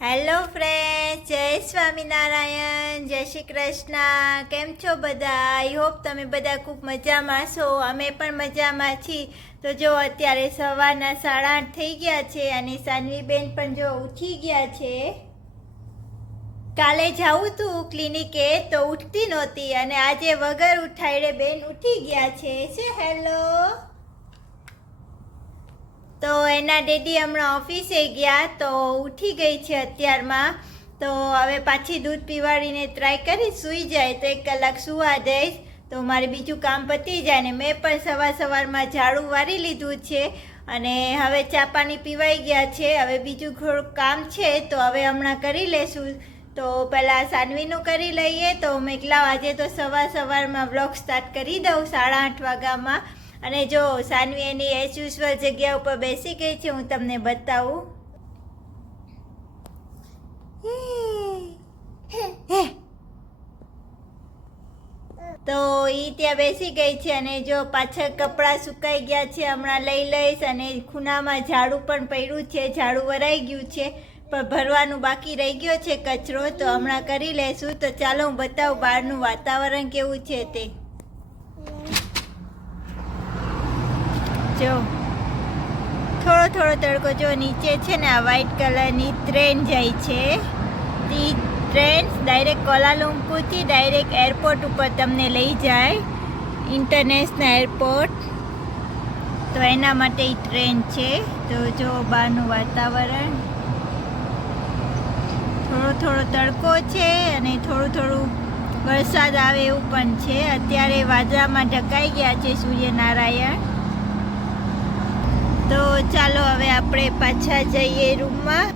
Hello friend, જય સ્વામિનારાયણ, જય શ્રી કૃષ્ણ. કેમ છો બધા? આઈ હોપ તમે બધા ખૂબ મજામાં છો. અમે પણ મજામાં છીએ. તો જો અત્યારે સવારના 8:30 થઈ ગયા છે અને સાનવીબેન પણ જો ઉઠી ગયા છે. કાલે જાવું તું ક્લિનિકે તો ઉઠતી નહોતી અને આજે વગર ઉઠાડે બેન ઉઠી ગયા છે. હેલો. તો એના ડેડી હમણાં ઓફિસે ગયા તો ઉઠી ગઈ છે અત્યારમાં. તો હવે પાછી દૂધ પીવાડીને ટ્રાય કરી સૂઈ જાય તો 1 કલાક સુવા દઈશ તો મારે બીજું કામ પતી જાય. ને મેં પણ સવારમાં ઝાડું વારી લીધું છે અને હવે ચા પાણી પીવાઈ ગયા છે. હવે બીજું થોડુંક કામ છે તો હવે હમણાં કરી લેશું. તો પહેલાં સાનવીનું કરી લઈએ. તો મેં લાવ આજે તો સવારમાં વ્લોગ સ્ટાર્ટ કરી દઉં 8:30 વાગ્યામાં. અને જો સાનવી એની એઝ યુઝ્યુઅલ જગ્યા ઉપર બેસી ગઈ છે, હું તમને બતાવું. તો એ ત્યાં બેસી ગઈ છે અને જો પાછળ કપડાં સુકાઈ ગયા છે, હમણાં લઈ લઈશ. અને ખૂણામાં ઝાડું પણ પડ્યું છે, ઝાડું વરાઈ ગયું છે પણ ભરવાનું બાકી રહી ગયો છે કચરો, તો હમણાં કરી લેશું. તો ચાલો હું બતાવું બહારનું વાતાવરણ કેવું છે તે. જો થોડો તડકો જો નીચે છે ને આ વ્હાઈટ કલરની ટ્રેન જાય છે. તે ટ્રેન ડાયરેક્ટ કોલાલુમ્પુરથી ડાયરેક્ટ એરપોર્ટ ઉપર તમને લઈ જાય, ઇન્ટરનેશનલ એરપોર્ટ. તો એના માટે એ ટ્રેન છે. તો જો બહારનું વાતાવરણ, થોડો તડકો છે અને થોડું વરસાદ આવે એવું પણ છે. અત્યારે વાદળામાં ઢંકાઈ ગયા છે સૂર્યનારાયણ. તો ચાલો હવે આપણે પાછા જઈએ રૂમમાં.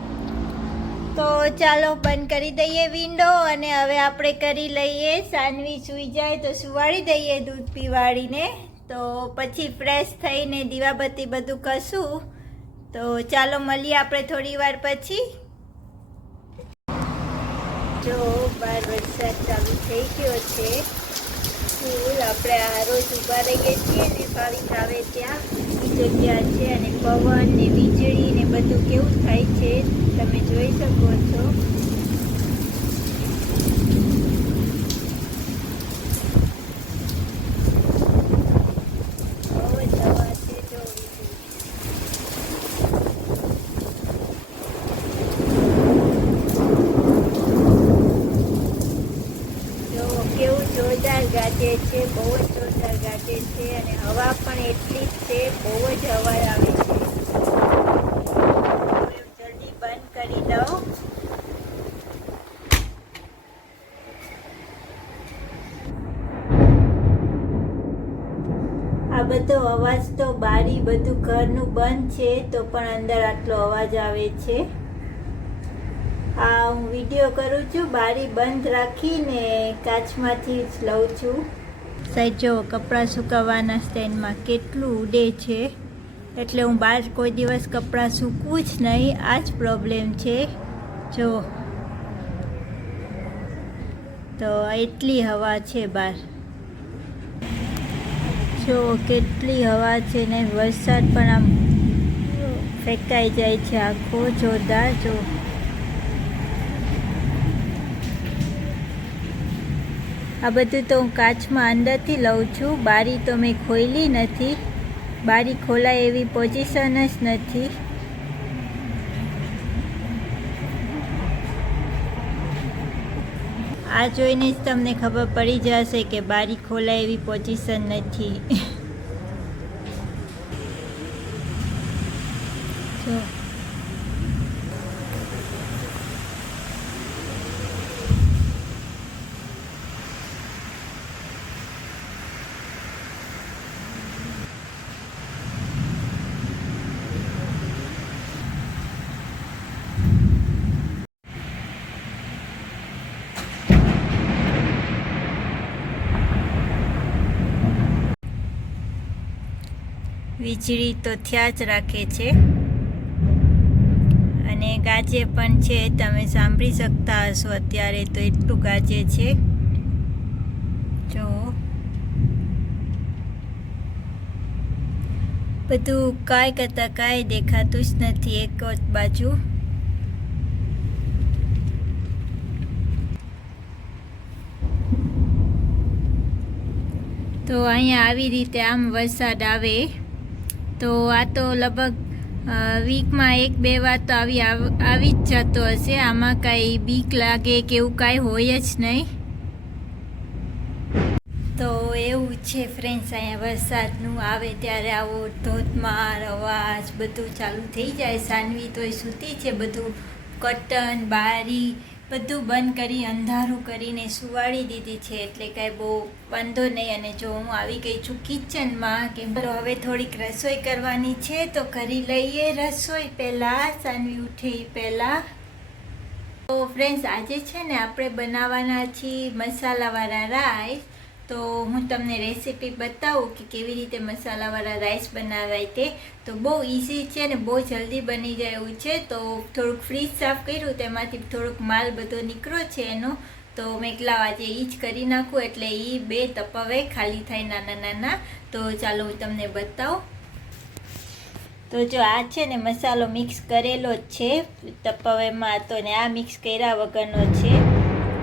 તો ચાલો બંધ કરી દઈએ વિન્ડો અને હવે આપણે કરી લઈએ. સાનવી સૂઈ જાય તો સુવાડી દઈએ દૂધ પીવાડીને. તો પછી ફ્રેશ થઈને દીવાબત્તી બધું કરશું. તો ચાલો મળીએ આપણે થોડી વાર પછી. જો બહાર વરસાદ ચાલુ થઈ ગયો છે ફૂલ. આપણે આ રોજ ઊભા રહીએ છીએ ને ભાવિક આવે ત્યાં જગ્યા છે અને પવન ને વીજળી ને બધું કેવું થાય છે તમે જોઈ શકો છો. બહુ જ હવા છે. જો કેવું જોરદાર ગાજે છે, બહુ જ જોરદાર ગાજે છે અને હવા પણ એટલી જ છે, બહુ જ હવા આવે છે. જલ્દી બંધ કરી દઉં. આ બધો અવાજ તો બારી બધું ઘરનું બંધ છે તો પણ અંદર આટલો અવાજ આવે છે. આ હું વિડીયો કરું છું બારી બંધ રાખીને કાચમાંથી જ લઉં છું. સાઈડ જો કપડાં સુકાવવાના સ્ટેન્ડમાં કેટલું ઉડે છે, એટલે હું બહાર કોઈ દિવસ કપડાં સૂકવું જ નહીં. આ જ પ્રોબ્લેમ છે. જો તો એટલી હવા છે બહાર, જો કેટલી હવા છે ને વરસાદ પણ આમ ફેંકાઈ જાય છે આખો જોરદાર. જો આ બધું તો હું કાચમાં અંદરથી લઉં છું. બારી તો મેં ખોલી નથી, બારી ખોલાય એવી પોઝિશન જ નથી. આ જોઈને જ તમને ખબર પડી જશે કે બારી ખોલાય એવી પોઝિશન નથી. જો વીજળી તો થયા જ રાખે છે અને ગાજે પણ છે. તમે સાંભળી શકતા હશો અત્યારે તો એટલું ગાજે છે. જો બધું કાંઈ કરતાં કાંઈ દેખાતું જ નથી એક જ બાજુ. તો અહીંયા આવી રીતે આમ વરસાદ આવે તો આ તો લગભગ વીકમાં 1-2 વાર તો આવી જ જતો હશે. આમાં કાંઈ બીક લાગે કે એવું કાંઈ હોય જ નહીં. તો એવું છે ફ્રેન્ડ્સ, અહીંયા વરસાદનું આવે ત્યારે આવો ધોધમાર અવાજ બધું ચાલુ થઈ જાય. સાનવી તોય સૂતી છે, બધું કર્ટન બારી બધું બંધ કરી અંધારું કરીને સુવાડી દીધી છે, એટલે કાંઈ બહુ વાંધો નહીં. અને જો હું આવી ગઈ છું કિચનમાં, કેમ તો હવે થોડીક રસોઈ કરવાની છે તો કરી લઈએ રસોઈ પહેલાં, સાનવી ઉઠે પહેલાં. તો ફ્રેન્ડ્સ, આજે છે ને આપણે બનાવવાના છીએ મસાલાવાળા રાઈસ. તો હું તમને રેસીપી બતાવું કે કેવી રીતે મસાલાવાળા રાઈસ બનાવાય તે. તો બહુ ઇઝી છે ને બહુ જલ્દી બની જાય એવું છે. તો થોડુંક ફ્રીજ સાફ કર્યું, તેમાંથી થોડુંક માલ બધો નીકળ્યો છે એનો, તો મેં એકલા આજે એ જ કરી નાખું, એટલે એ 2 તપાવે ખાલી થાય નાના નાના. તો ચાલો હું તમને બતાવું. તો જો આ છે ને મસાલો મિક્સ કરેલો જ છે તપાવેમાં, તો ને આ મિક્સ કર્યા વગરનો છે.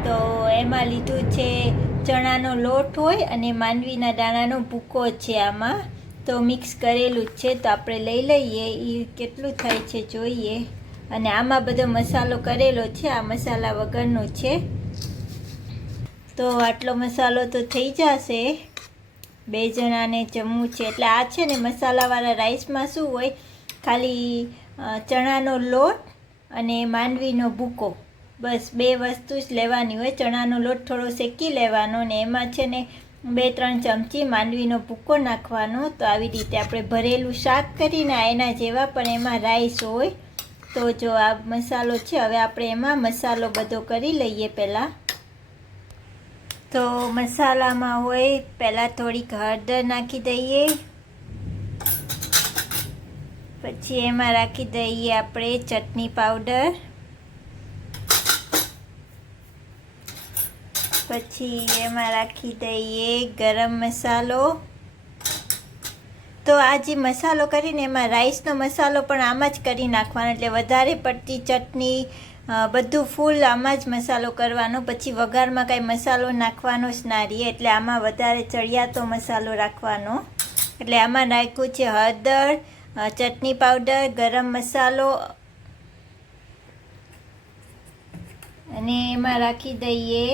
તો એમાં લીધું છે ચણાનો લોટ હોય અને માંડવીના દાણાનો ભૂકો છે આમાં, તો મિક્સ કરેલું જ છે. તો આપણે લઈ લઈએ, એ કેટલું થાય છે જોઈએ. અને આમાં બધો મસાલો કરેલો છે, આ મસાલા વગરનો છે. તો આટલો મસાલો તો થઈ જશે, 2 જણાને જમવું છે. એટલે આ છે ને મસાલાવાળા રાઈસમાં શું હોય, ખાલી ચણાનો લોટ અને માંડવીનો ભૂકો, બસ 2 વસ્તુ જ લેવાની હોય. ચણાનો લોટ થોડો શેકી લેવાનો ને એમાં છે ને 2-3 ચમચી માંડવીનો ભૂકો નાખવાનો. તો આવી રીતે આપણે ભરેલું શાક કરીને એના જેવા, પણ એમાં રાઈસ હોય. તો જો આ મસાલો છે, હવે આપણે એમાં મસાલો બધો કરી લઈએ પહેલાં. તો મસાલામાં હોય પહેલાં થોડીક હળદર નાખી દઈએ, પછી એમાં રાખી દઈએ આપણે ચટણી પાવડર, પછી એમાં રાખી દઈએ ગરમ મસાલો. તો આ જે મસાલો કરીને એમાં રાઈસનો મસાલો પણ આમાં જ કરી નાખવાનો, એટલે વધારે પડતી ચટણી બધું ફૂલ આમાં જ મસાલો કરવાનો. પછી વઘારમાં કાંઈ મસાલો નાખવાનો જ ના રહે, એટલે આમાં વધારે ચડિયાતો મસાલો રાખવાનો. એટલે આમાં નાખ્યું છે હળદર, ચટણી પાવડર, ગરમ મસાલો, અને એમાં રાખી દઈએ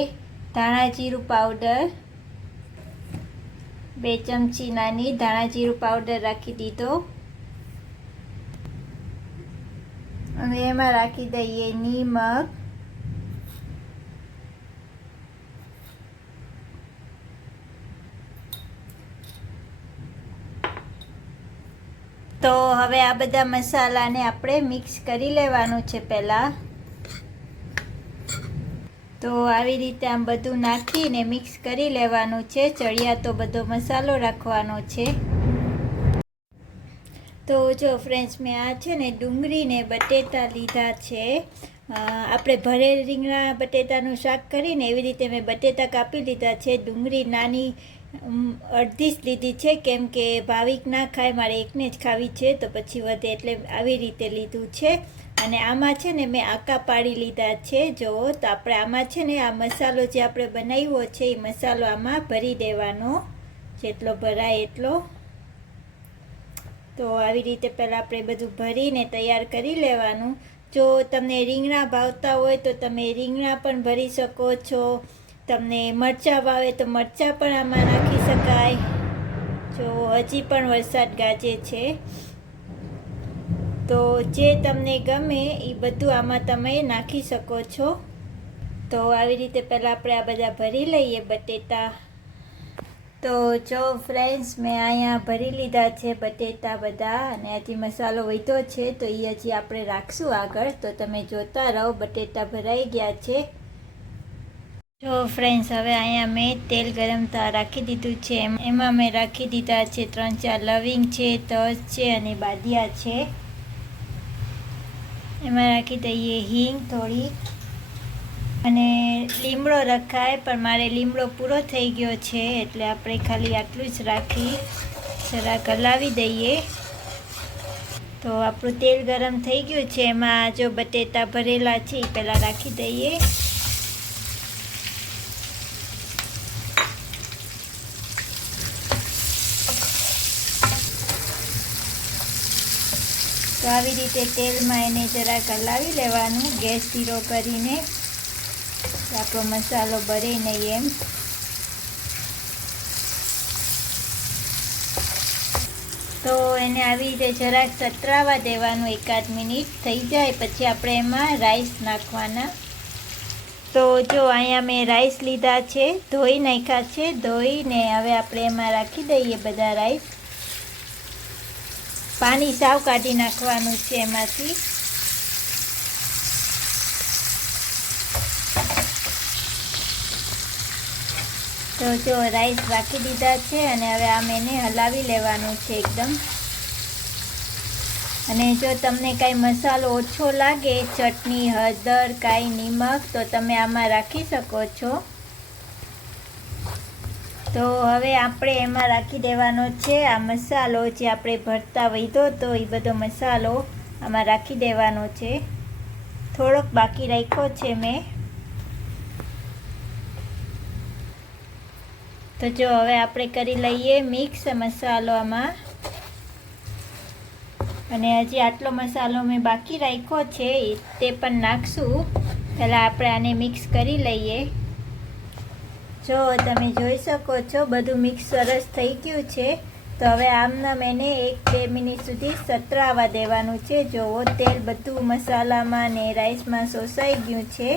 ધાણા જીરું પાવડર, 2 ચમચી નાની ધાણા જીરું પાવડર રાખી દીધો. અને એમાં રાખી દઈએ નિમક, તો હવે આ બધા મસાલાને આપણે મિક્સ કરી લેવાનું છે પહેલાં. તો આવી રીતે આમ બધું નાખીને મિક્સ કરી લેવાનું છે. ચડિયાતો બધો મસાલો રાખવાનો છે. તો જો ફ્રેન્ડ્સ, મેં આ છે ને ડુંગળીને બટેટા લીધા છે. આપણે ભરેલ રીંગણા બટેટાનું શાક કરીને એવી રીતે મેં બટેટા કાપી લીધા છે. ડુંગળી નાની અડધી જ લીધી છે, કેમ કે ભાવિક ના ખાય, મારે એકને જ ખાવી છે, તો પછી વધે, એટલે આવી રીતે લીધું છે. અને આમાં છે ને મેં આકા પાડી લીધા છે. જુઓ, તો આપણે આમાં છે ને આ મસાલો જે આપણે બનાવ્યો છે એ મસાલો આમાં ભરી દેવાનો, જેટલો ભરાય એટલો. તો આવી રીતે પહેલાં આપણે બધું ભરીને તૈયાર કરી લેવાનું. જો તમને રીંગણા ભાવતા હોય તો તમે રીંગણા પણ ભરી શકો છો. તમને મરચાં ભાવે તો મરચાં પણ આમાં નાખી શકાય. જો હજી પણ વરસાદ ગાજે છે, તો જે તમને ગમે એ બધું આમાં તમે નાખી શકો છો. તો આવી રીતે પહેલાં આપણે આ બધા ભરી લઈએ બટેટા. તો જો ફ્રેન્ડ્સ, મેં અહીંયા ભરી લીધા છે બટેટા બધા, અને હજી મસાલો વધ્યો છે તો એ હજી આપણે રાખશું આગળ. તો તમે જોતા રહો, બટેટા ભરાઈ ગયા છે. જો ફ્રેન્ડ્સ, હવે અહીંયા મેં તેલ ગરમ થવા રાખી દીધું છે. એમાં મેં રાખી દીધા છે 3-4 લવિંગ છે, તજ છે અને બાદિયા છે. એમાં રાખી દઈએ હિંગ થોડી, અને લીમડો રખાય, પણ મારે લીમડો પૂરો થઈ ગયો છે, એટલે આપણે ખાલી આટલું જ રાખી જરાક હલાવી દઈએ. તો આપણું તેલ ગરમ થઈ ગયું છે. એમાં જો બટેટા ભરેલા છે એ પહેલાં રાખી દઈએ. તો આવી રીતે તેલમાં એને જરાક હલાવી લેવાનું, ગેસ ધીરો કરીને, આપણો મસાલો બળે નહીં એમ. તો એને આવી રીતે જરાક સતરાવા દેવાનું, 1-8 મિનિટ થઈ જાય પછી આપણે એમાં રાઈસ નાખવાના. તો જો અહીંયા મેં રાઈસ લીધા છે, ધોઈ નાખ્યા છે. ધોઈને હવે આપણે એમાં રાખી દઈએ બધા રાઈસ. પાણી સાવ કાઢી નાખવાનું છે એમાંથી. તો જો રાઈસ રાખી દીધા છે અને હવે આમ એને હલાવી લેવાનું છે એકદમ. અને જો તમને કાંઈ મસાલો ઓછો લાગે, ચટણી, હળદર, કાંઈ નિમક, તો તમે આમાં રાખી શકો છો. તો હવે આપણે એમાં રાખી દેવાનો છે આ મસાલો જે આપણે ભરતા વધ્યો તો એ બધો મસાલો આમાં રાખી દેવાનો છે. થોડોક બાકી રાખ્યો છે મેં. તો જો હવે આપણે કરી લઈએ મિક્સ મસાલો આમાં. અને હજી આટલો મસાલો મેં બાકી રાખ્યો છે તે પણ નાખશું. પહેલાં આપણે આને મિક્સ કરી લઈએ. જો તમે જોઈ શકો છો બધું મિક્સ સરસ થઈ ગયું છે. તો હવે આમનામ એને 1-2 મિનિટ સુધી સતરાવા દેવાનું છે. જો તેલ બધું મસાલામાં ને રાઈસમાં શોષાઈ ગયું છે.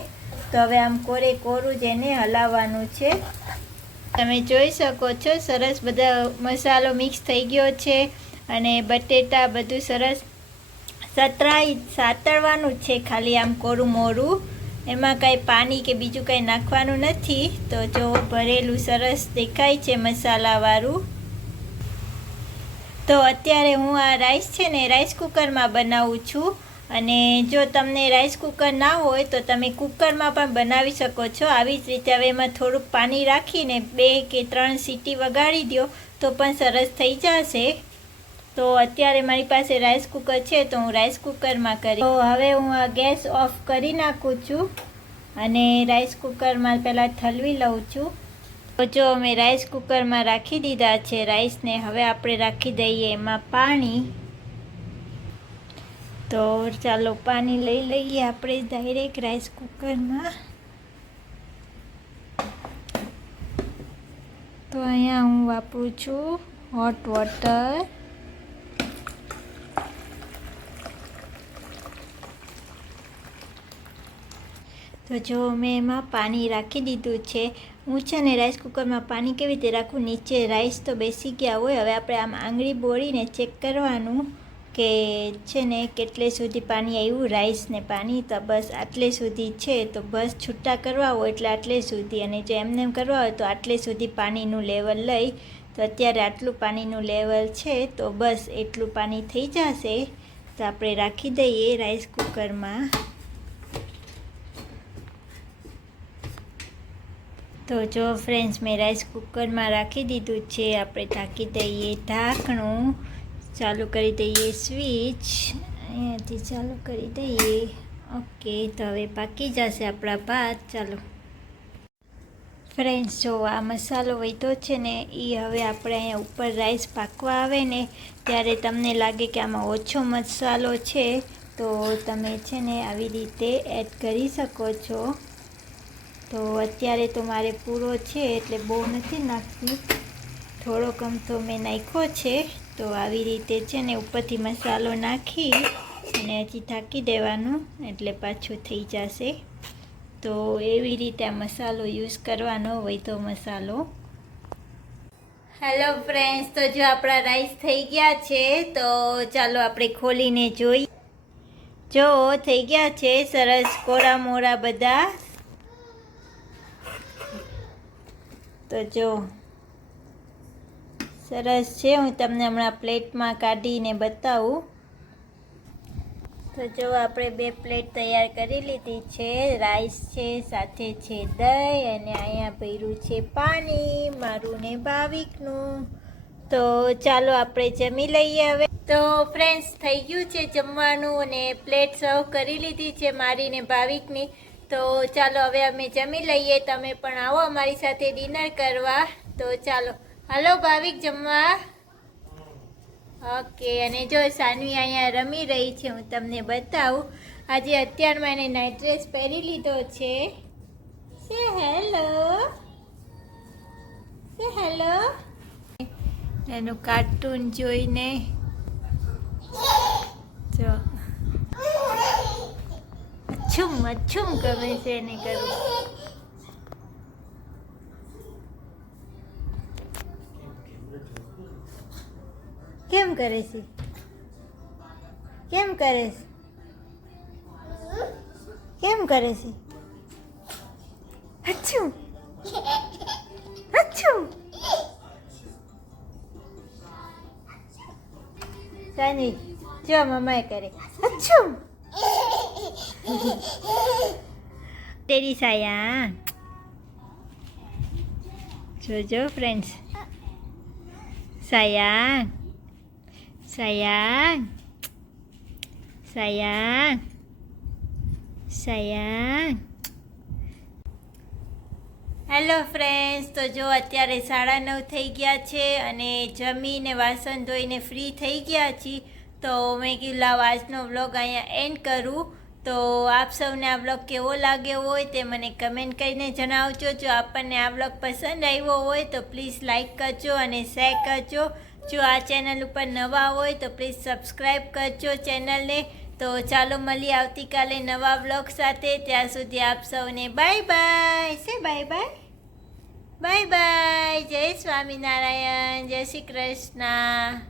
તો હવે આમ કોરે કોરું જ એને હલાવવાનું છે. તમે જોઈ શકો છો સરસ બધા મસાલો મિક્સ થઈ ગયો છે અને બટેટા બધું સરસ સાતળવાનું છે, ખાલી આમ કોરું મોરું. એમાં કાંઈ પાણી કે બીજું કાંઈ નાખવાનું નથી. તો જો ભરેલું સરસ દેખાય છે મસાલાવાળું. તો અત્યારે હું આ રાઈસ છે ને રાઈસ કુકરમાં બનાવું છું. અને જો તમને રાઈસ કુકર ના હોય તો તમે કુકરમાં પણ બનાવી શકો છો. આવી જ રીતે હવે એમાં થોડુંક પાણી રાખીને 2 કે 3 સીટી વગાડી દો તો પણ સરસ થઈ જશે. તો અત્યારે મારી પાસે રાઈસ કુકર છે તો હું રાઈસ કુકરમાં કરી. તો હવે હું આ ગેસ ઓફ કરી નાખું છું અને રાઈસ કુકરમાં પહેલાં ઠલવી લઉં છું. તો જો મેં રાઈસ કુકરમાં રાખી દીધા છે રાઈસને. હવે આપણે રાખી દઈએ એમાં પાણી. તો ચાલો પાણી લઈ લઈએ આપણે ડાયરેક્ટ રાઈસ કુકરમાં. તો અહીંયા હું વાપરું છું હોટ વોટર. તો જો મેં એમાં પાણી રાખી દીધું છે. હું છે ને રાઈસ કુકરમાં પાણી કેવી રીતે રાખું, નીચે રાઈસ તો બેસી ગયા હોય. હવે આપણે આમ આંગળી બોળીને ચેક કરવાનું કે છે ને કેટલે સુધી પાણી આવ્યું રાઈસને પાણી. તો બસ આટલે સુધી છે. તો બસ છૂટા કરવા હોય એટલે આટલે સુધી, અને જો એમને એમ કરવા હોય તો આટલે સુધી પાણીનું લેવલ લઈ. તો અત્યારે આટલું પાણીનું લેવલ છે તો બસ એટલું પાણી થઈ જશે. તો આપણે રાખી દઈએ રાઈસ કુકરમાં. તો જો ફ્રેન્ડ્સ મેં રાઈસ કુકરમાં રાખી દીધું છે. આપણે ઢાંકી દઈએ ઢાંકણું. ચાલુ કરી દઈએ સ્વિચ. અહીંયાથી ચાલુ કરી દઈએ. ઓકે, તો હવે પાકી જશે આપણા ભાત. ચાલો ફ્રેન્ડ્સ, જો આ મસાલો વધ્યો છે ને એ હવે આપણે અહીંયા ઉપર રાઈસ પાકવા આવે ને ત્યારે તમને લાગે કે આમાં ઓછો મસાલો છે તો તમે છે ને આવી રીતે એડ કરી શકો છો. તો અત્યારે તો મારે પૂરો છે એટલે બહુ નથી નાખતી, થોડોક અમથો મેં નાખ્યો છે. તો આવી રીતે છે ને ઉપરથી મસાલો નાખી અને હજી ઢાંકી દેવાનું એટલે પાછું થઈ જશે. તો એવી રીતે આ મસાલો યુઝ કરવાનો, વધ્યો મસાલો. હેલો ફ્રેન્ડ્સ, તો જો આપણા રાઈસ થઈ ગયા છે તો ચાલો આપણે ખોલીને જોઈએ. જો થઈ ગયા છે સરસ કોરા મોરા બધા. તો જો સરસ છે. હું તમને હમણાં પ્લેટમાં કાઢીને બતાવું. તો જો આપણે 2 પ્લેટ તૈયાર કરી લીધી છે. રાઈસ છે, સાથે છે દહીં, અને અહીંયા ભર્યું છે પાણી મારું ને ભાવિકનું. તો ચાલો આપણે જમી લઈએ હવે. તો ફ્રેન્ડ્સ થઈ ગયું છે જમવાનું અને પ્લેટ સર્વ કરી લીધી છે મારી ને ભાવિકની. તો ચાલો હવે અમે જમી લઈએ. તમે પણ આવો અમારી સાથે ડિનર કરવા. તો ચાલો, હાલો ભાવિક જમવા. ઓકે, અને જો સાનવી અહીંયા રમી રહી છે, હું તમને બતાવું. આજે અત્યારમાં એને નાઇટ ડ્રેસ પહેરી લીધો છે. સે હેલો, સે હેલો. એનું કાર્ટૂન જોઈને જો અચ્છુમ અચ્છુમ ગમે છે એને કરવું. કેમ કરે છે? કેમ કરે છે? કેમ કરે છે? અચ્છું અચ્છું. સાની જો મમ્માએ કરે અચ્છું. તેરી સાયા જોજો friends. sayang sayang sayang sayang. Hello friends, તો જો અત્યારે 9:30 થઈ ગયા છે અને જમીને વાસણ ધોઈને ફ્રી થઈ ગયા છીએ. તો મેં કીધું લાવ આજનો વ્લોગ અહીંયા એન્ડ કરું. તો આપ સૌને આ વ્લોગ કેવો લાગ્યો હોય તે મને કમેન્ટ કરીને જણાવજો. જો આપણને આ વ્લોગ પસંદ આવ્યો હોય તો પ્લીઝ લાઈક કરજો અને શેર કરજો. જો આ ચેનલ ઉપર નવા હોય તો પ્લીઝ સબસ્ક્રાઈબ કરજો ચેનલને. તો ચાલો મળીએ આવતીકાલે નવા વ્લોગ સાથે. ત્યાં સુધી આપ સૌને બાય બાય. સે બાય બાય. Bye bye. જય સ્વામિનારાયણ. જય શ્રી કૃષ્ણ.